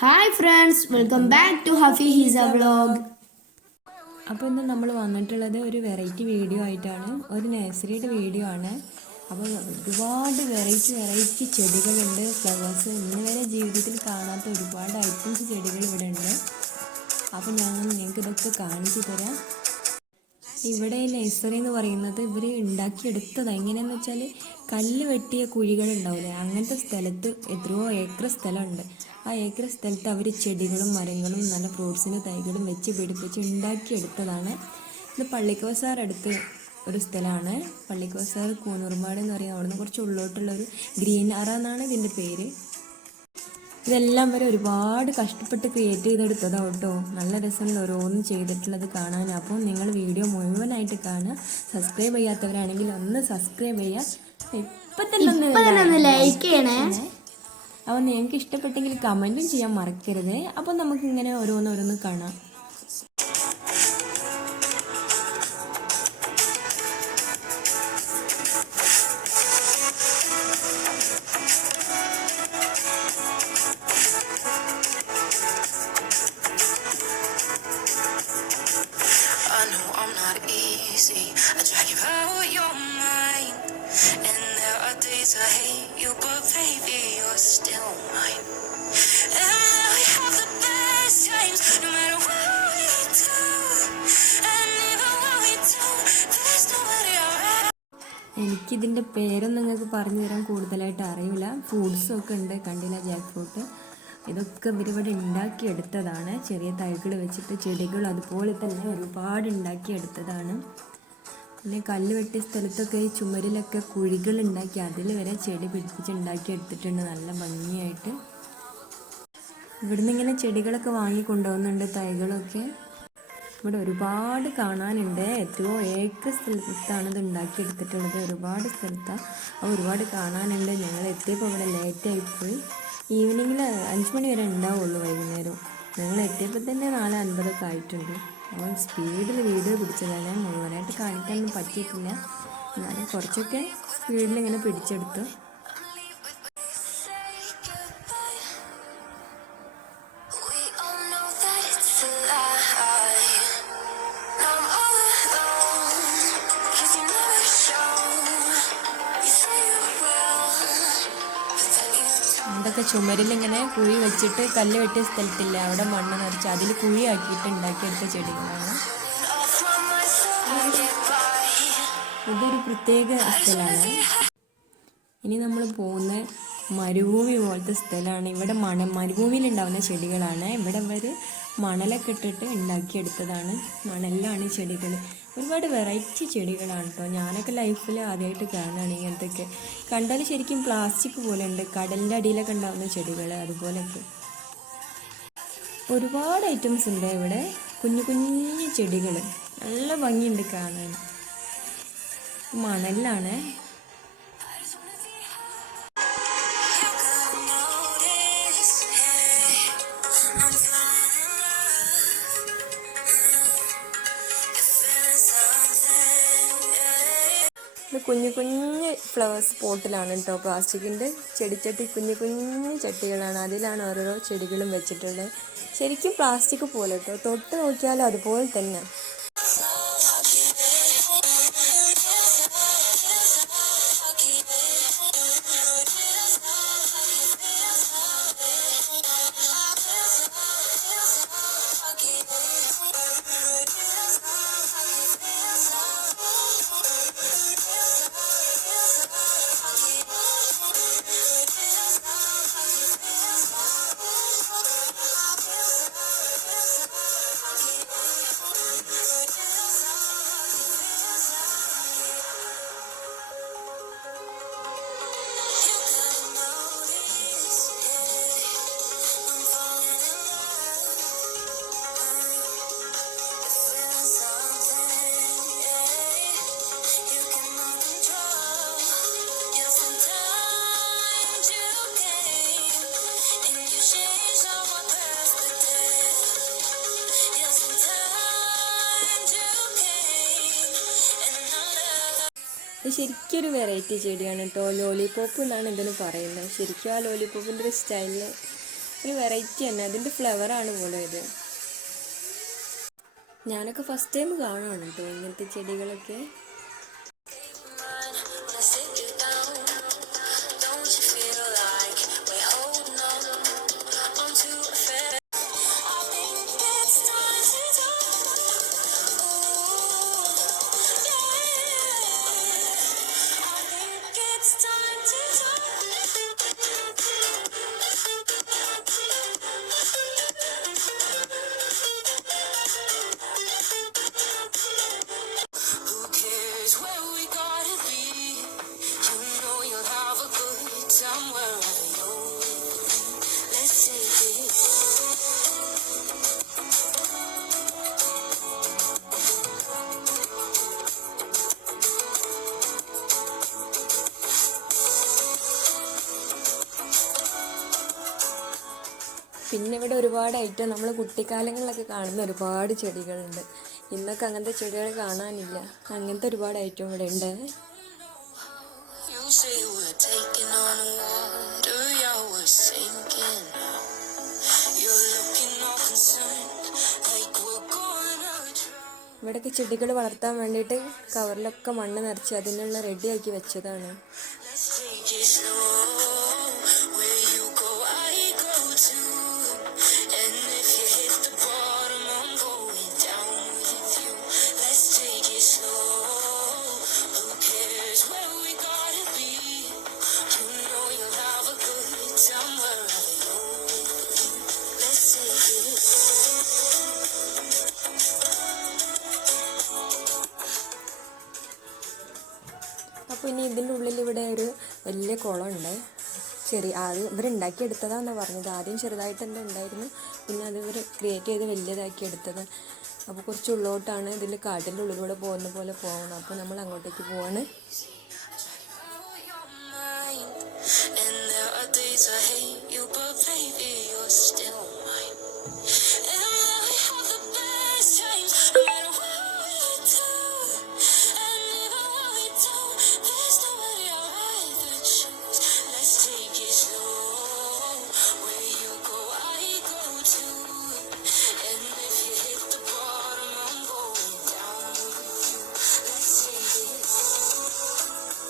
Hi friends, welcome back to Hafi Hisa vlog. അപ്പോൾ ഇന്ന് നമ്മൾ വന്നിട്ടുള്ളത് ഒരു വെറൈറ്റി വീഡിയോ ആയിട്ടാണ്. ഒരു നഴ്സറിയുടെ വീഡിയോ ആണ്. അപ്പോൾ ഒരുപാട് വെറൈറ്റി ചെടികളുണ്ട്, ഫ്ലവേഴ്സ്. ഇന്ന് വരെ ജീവിതത്തിൽ കാണാത്ത ഒരുപാട് ഐറ്റംസ് ചെടികൾ ഇവിടെ ഉണ്ട്. അപ്പോൾ ഞാൻ നിങ്ങൾക്ക് ഇതൊക്കെ കാണിച്ചു തരാം. ഇവിടെ നഴ്സറി എന്ന് പറയുന്നത് ഇവർ ഉണ്ടാക്കിയെടുത്തത് എങ്ങനെയാണെന്ന് വെച്ചാൽ കല്ല് വെട്ടിയ കുഴികളുണ്ടാവില്ലേ, അങ്ങനത്തെ സ്ഥലത്ത് എത്രയോ ഏക്കർ സ്ഥലമുണ്ട്. ആ ഏക്കർ സ്ഥലത്ത് അവർ ചെടികളും മരങ്ങളും നല്ല ഫ്രൂട്ട്സിൻ്റെ തൈകളും വെച്ച് പിടിപ്പിച്ച് ഉണ്ടാക്കിയെടുത്തതാണ്. ഇത് പള്ളിക്കോസാർ അടുത്ത് ഒരു സ്ഥലമാണ്. പള്ളിക്കോസാർ കൂനൂർമാട് എന്ന് പറയുന്നത്. അവിടെ നിന്ന് കുറച്ച് ഉള്ളോട്ടുള്ളൊരു ഗ്രീൻ ആറ എന്നാണ് ഇതിൻ്റെ പേര്. ഇതെല്ലാം വരെ ഒരുപാട് കഷ്ടപ്പെട്ട് ക്രിയേറ്റ് ചെയ്തെടുത്തതാണ് കേട്ടോ. നല്ല രസമുണ്ട് ഓരോന്നും ചെയ്തിട്ടുള്ളത് കാണാൻ. അപ്പോൾ നിങ്ങൾ വീഡിയോ മുഴുവനായിട്ട് കാണുക. സബ്സ്ക്രൈബ് ചെയ്യാത്തവരാണെങ്കിൽ ഒന്ന് സബ്സ്ക്രൈബ് ചെയ്യുക. ഇപ്പം തന്നെ ഒന്ന് ലൈക്ക് ചെയ്യണേ. അപ്പോൾ നിങ്ങൾക്ക് ഇഷ്ടപ്പെട്ടെങ്കിൽ കമൻറ്റും ചെയ്യാൻ മറക്കരുത്. അപ്പോൾ നമുക്കിങ്ങനെ ഓരോന്ന് കാണാം. I drag you out your mind, and there are days I hate you, but baby, you're still mine. And we have the best times, no matter what we do, and even when we do, there's nobody around. എനിക്കിതിൻ്റെ പേരൊന്നും നിങ്ങൾക്ക് പറഞ്ഞു തരാൻ കൂടുതലായിട്ട് അറിയില്ല. ഫ്രൂട്ട്സൊക്കെ ഉണ്ട്, കണ്ടില്ല, ജാക്ക് ഫ്രൂട്ട്. ഇതൊക്കെ ഇവരിവിടെ ഉണ്ടാക്കിയെടുത്തതാണ്. ചെറിയ തൈകൾ വെച്ചിട്ട് ചെടികൾ അതുപോലെ തന്നെ ഒരുപാട് ഉണ്ടാക്കിയെടുത്തതാണ്. പിന്നെ കല്ല് വെട്ടിയ സ്ഥലത്തൊക്കെ ഈ ചുമരിലൊക്കെ കുഴികൾ ഉണ്ടാക്കി അതിൽ വരെ ചെടി പിടിപ്പിച്ച് ഉണ്ടാക്കിയെടുത്തിട്ടുണ്ട് നല്ല ഭംഗിയായിട്ട്. ഇവിടുന്ന് ഇങ്ങനെ ചെടികളൊക്കെ വാങ്ങി കൊണ്ടുപോകുന്നുണ്ട്, തൈകളൊക്കെ. ഇവിടെ ഒരുപാട് കാണാനുണ്ട്. എത്രയോ ഏക്കർ സ്ഥലത്താണ് ഇത് ഉണ്ടാക്കിയെടുത്തിട്ടുള്ളത്. ഒരുപാട് സ്ഥലത്താണ്. അപ്പോൾ ഒരുപാട് കാണാനുണ്ട്. ഞങ്ങൾ എത്തിയപ്പോൾ ഇവിടെ ലേറ്റായിപ്പോയി. ഈവനിങ്ങിൽ 5 മണി വരെ ഉണ്ടാവുള്ളൂ, വൈകുന്നേരം. ഞങ്ങൾ എത്തിയപ്പോൾ തന്നെ 4:50 ആയിട്ടുണ്ട്. അപ്പോൾ സ്പീഡിൽ വീഡിയോ പിടിച്ചതാണ്. മുഴുവനായിട്ട് കാണിക്കാനൊന്നും പറ്റിയിട്ടില്ല. എന്നാലും കുറച്ചൊക്കെ സ്പീഡിൽ ഇങ്ങനെ പിടിച്ചെടുത്തു. ഇതൊക്കെ ചുമരിലിങ്ങനെ കുഴി വെച്ചിട്ട് കല്ല് വെട്ടിയ സ്ഥലത്തില്ല, അവിടെ മണ്ണ് നിറച്ച് അതിൽ കുഴിയാക്കിയിട്ട് ഉണ്ടാക്കിയെടുത്ത ചെടികളാണ്. ഇതൊരു പ്രത്യേക സ്ഥലമാണ്. ഇനി നമ്മൾ പോകുന്ന മരുഭൂമി പോലത്തെ സ്ഥലമാണ്. ഇവിടെ മരുഭൂമിയിലുണ്ടാകുന്ന ചെടികളാണ്. ഇവിടെ ഇവർ മണലൊക്കെ ഇട്ടിട്ട് ഉണ്ടാക്കിയെടുത്തതാണ്. മണലിലാണ് ചെടികൾ. ഒരുപാട് വെറൈറ്റി ചെടികളാണ് കേട്ടോ. ഞാനൊക്കെ ലൈഫിൽ ആദ്യമായിട്ട് കാണുകയാണ് ഇങ്ങനത്തെയൊക്കെ. കണ്ടാൽ ശരിക്കും പ്ലാസ്റ്റിക് പോലെ ഉണ്ട്. കടലിൻ്റെ അടിയിലൊക്കെ ഉണ്ടാകുന്ന ചെടികൾ അതുപോലെയൊക്കെ ഒരുപാട് ഐറ്റംസ് ഉണ്ട് ഇവിടെ. കുഞ്ഞു ചെടികൾ നല്ല ഭംഗിയുണ്ട് കാണാൻ. മണലിലാണ്. ഇത് കുഞ്ഞു ഫ്ലവേഴ്സ് പോട്ടിലാണ് കേട്ടോ. പ്ലാസ്റ്റിക്കിൻ്റെ ചെടിച്ചട്ടി, കുഞ്ഞു ചട്ടികളാണ്. അതിലാണ് ഓരോരോ ചെടികളും വെച്ചിട്ടുള്ളത്. ശരിക്കും പ്ലാസ്റ്റിക് പോലെ കേട്ടോ. തൊട്ട് നോക്കിയാലും അതുപോലെ തന്നെ. ഇത് ശരിക്കും ഒരു വെറൈറ്റി ചെടിയാണ് കേട്ടോ. ലോലിപോപ്പ് എന്നാണ് ഇതിന് പറയുന്നത്. ശരിക്കും ആ ലോലിപോപ്പിൻ്റെ ഒരു സ്റ്റൈലിൽ ഒരു വെറൈറ്റി തന്നെ. അതിൻ്റെ ഫ്ലവറാണ് പോലെ ഇത്. ഞാനൊക്കെ ഫസ്റ്റ് ടൈം കാണുകയാണ് കേട്ടോ ഇങ്ങനത്തെ ചെടികളൊക്കെ. പിന്നെ ഇവിടെ ഒരുപാട് ഐറ്റം നമ്മൾ കുട്ടിക്കാലങ്ങളിലൊക്കെ കാണുന്ന ഒരുപാട് ചെടികളുണ്ട്. ഇന്നൊക്കെ അങ്ങനത്തെ ചെടികൾ കാണാനില്ല. അങ്ങനത്തെ ഒരുപാട് ഐറ്റം ഇവിടെ ഉണ്ട്. ഇവിടെയൊക്കെ ചെടികൾ വളർത്താൻ വേണ്ടിയിട്ട് കവറിലൊക്കെ മണ്ണ് നിറച്ച് അതിനുള്ള റെഡിയാക്കി വെച്ചതാണ്. അപ്പോൾ ഇനി ഇതിൻ്റെ ഉള്ളിൽ ഇവിടെ ഒരു വലിയ കുളമുണ്ട്. അത് ഇവരുണ്ടാക്കിയെടുത്തതാണെന്നാണ് പറഞ്ഞത്. ആദ്യം ചെറുതായിട്ട് തന്നെ ഉണ്ടായിരുന്നു, പിന്നെ അത് ഇവർ ക്രിയേറ്റ് ചെയ്ത് വലിയതാക്കി എടുത്തത്. അപ്പോൾ കുറച്ച് ഉള്ളോട്ടാണ്, ഇതിൽ കാട്ടിൻ്റെ ഉള്ളിലൂടെ പോകുന്ന പോലെ പോകണം. അപ്പോൾ നമ്മൾ അങ്ങോട്ടേക്ക് പോവാണ്.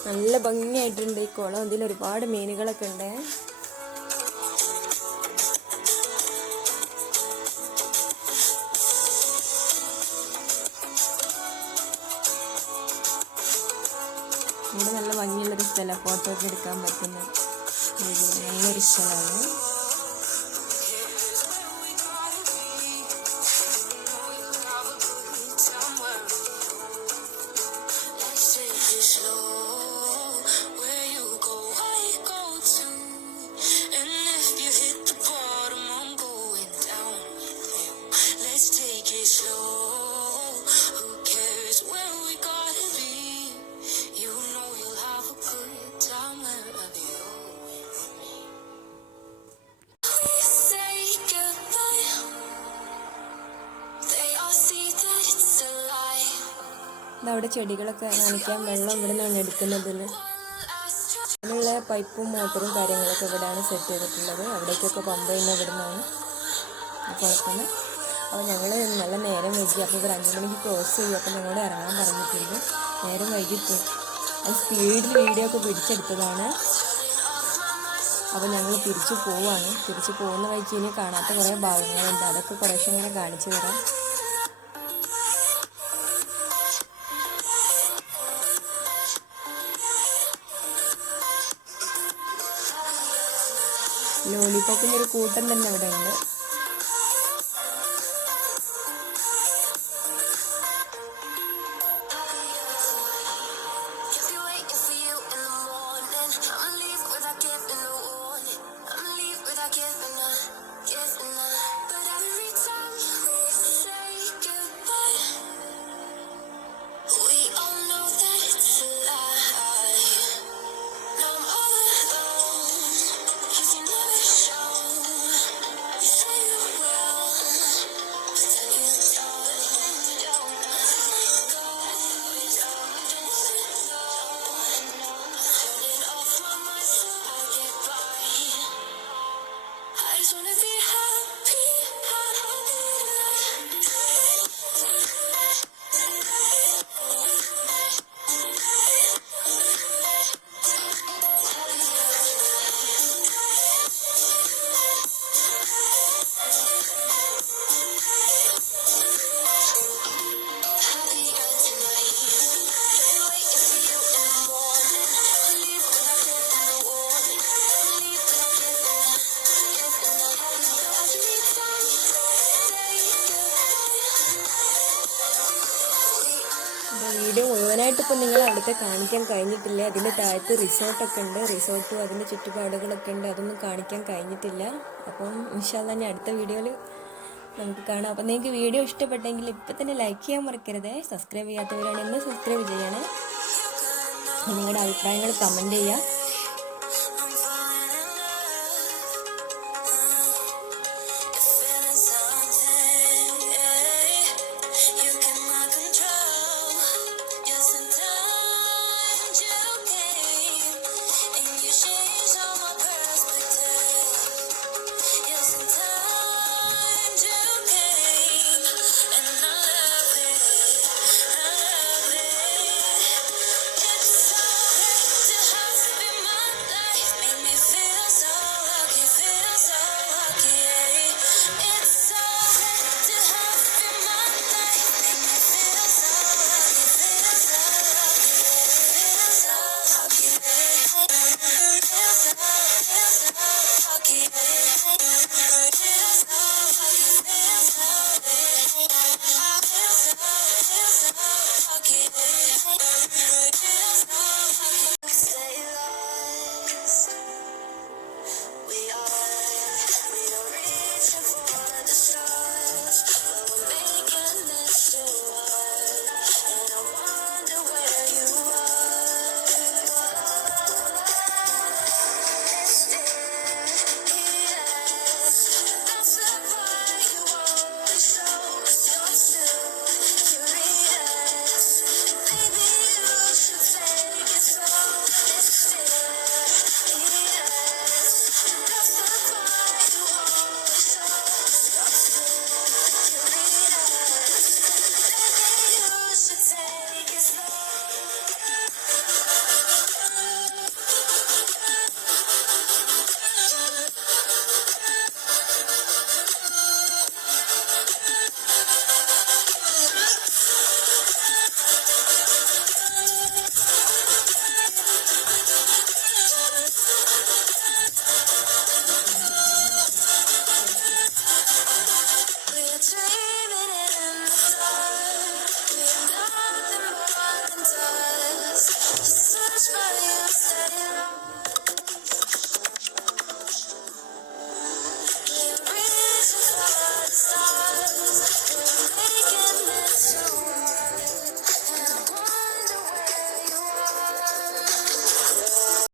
നല്ല ഭംഗിയായിട്ടുണ്ട് ഈ കുളം. ഇതിൽ ഒരുപാട് മീനുകളൊക്കെ ഉണ്ട്. ഇവിടെ നല്ല ഭംഗിയുള്ളൊരു സ്ഥലം, ഫോട്ടോ ഒക്കെ എടുക്കാൻ പറ്റുന്ന നല്ലൊരു സ്ഥലമാണ്. അവിടെ ചെടികളൊക്കെ നനയ്ക്കാൻ വെള്ളം ഇവിടെ നിന്നാണ് എടുക്കുന്നതിൽ. അതിനുള്ള പൈപ്പും മോട്ടറും കാര്യങ്ങളൊക്കെ ഇവിടെയാണ് സെറ്റ് ചെയ്തിട്ടുള്ളത്. അവിടേക്കൊക്കെ പമ്പ് ചെയ്യുന്ന ഇവിടെ നിന്നാണ് കുഴപ്പമില്ല. അപ്പോൾ ഞങ്ങൾ നല്ല നേരം വൈകി. അപ്പോൾ ഇവർ 5 മണിക്ക് ക്ലോസ് ചെയ്യും. അപ്പോൾ ഞങ്ങളോട് ഇറങ്ങാൻ പറഞ്ഞിട്ടുണ്ട്. നേരം വൈകിപ്പോയി. അത് സ്പീഡിൽ വീഡിയോ ഒക്കെ പിടിച്ചെടുത്തതാണ്. അപ്പോൾ ഞങ്ങൾ തിരിച്ചു പോവുകയാണ്. തിരിച്ചു പോകുന്ന വഴിക്ക് ഇനി കാണാത്ത കുറേ ഭാഗങ്ങളുണ്ട്. അതൊക്കെ കുറേശ്ശെ ഇങ്ങനെ കാണിച്ചു തരാം. ലോലിപോപ്പിൻ്റെ ഒരു കൂട്ടം തന്നെ ഇവിടെ ഉണ്ട്. You say വീഡിയോ മുഴുവനായിട്ട് ഇപ്പം നിങ്ങൾ അവിടുത്തെ കാണിക്കാൻ കഴിഞ്ഞിട്ടില്ല. അതിൻ്റെ താഴത്ത് റിസോർട്ടൊക്കെ ഉണ്ട്, റിസോർട്ടും അതിൻ്റെ ചുറ്റുപാടുകളൊക്കെ ഉണ്ട്, അതൊന്നും കാണിക്കാൻ കഴിഞ്ഞിട്ടില്ല. അപ്പം ഇൻഷാ അല്ലാഹ് ഇനി അടുത്ത വീഡിയോയിൽ നമുക്ക് കാണാം. അപ്പം നിങ്ങൾക്ക് വീഡിയോ ഇഷ്ടപ്പെട്ടെങ്കിൽ ഇപ്പം തന്നെ ലൈക്ക് ചെയ്യാൻ മറക്കരുത്. സബ്സ്ക്രൈബ് ചെയ്യാത്തവരാണെങ്കിൽ സബ്സ്ക്രൈബ് ചെയ്യണേ. നിങ്ങളുടെ അഭിപ്രായങ്ങൾ കമൻറ്റ് ചെയ്യുക.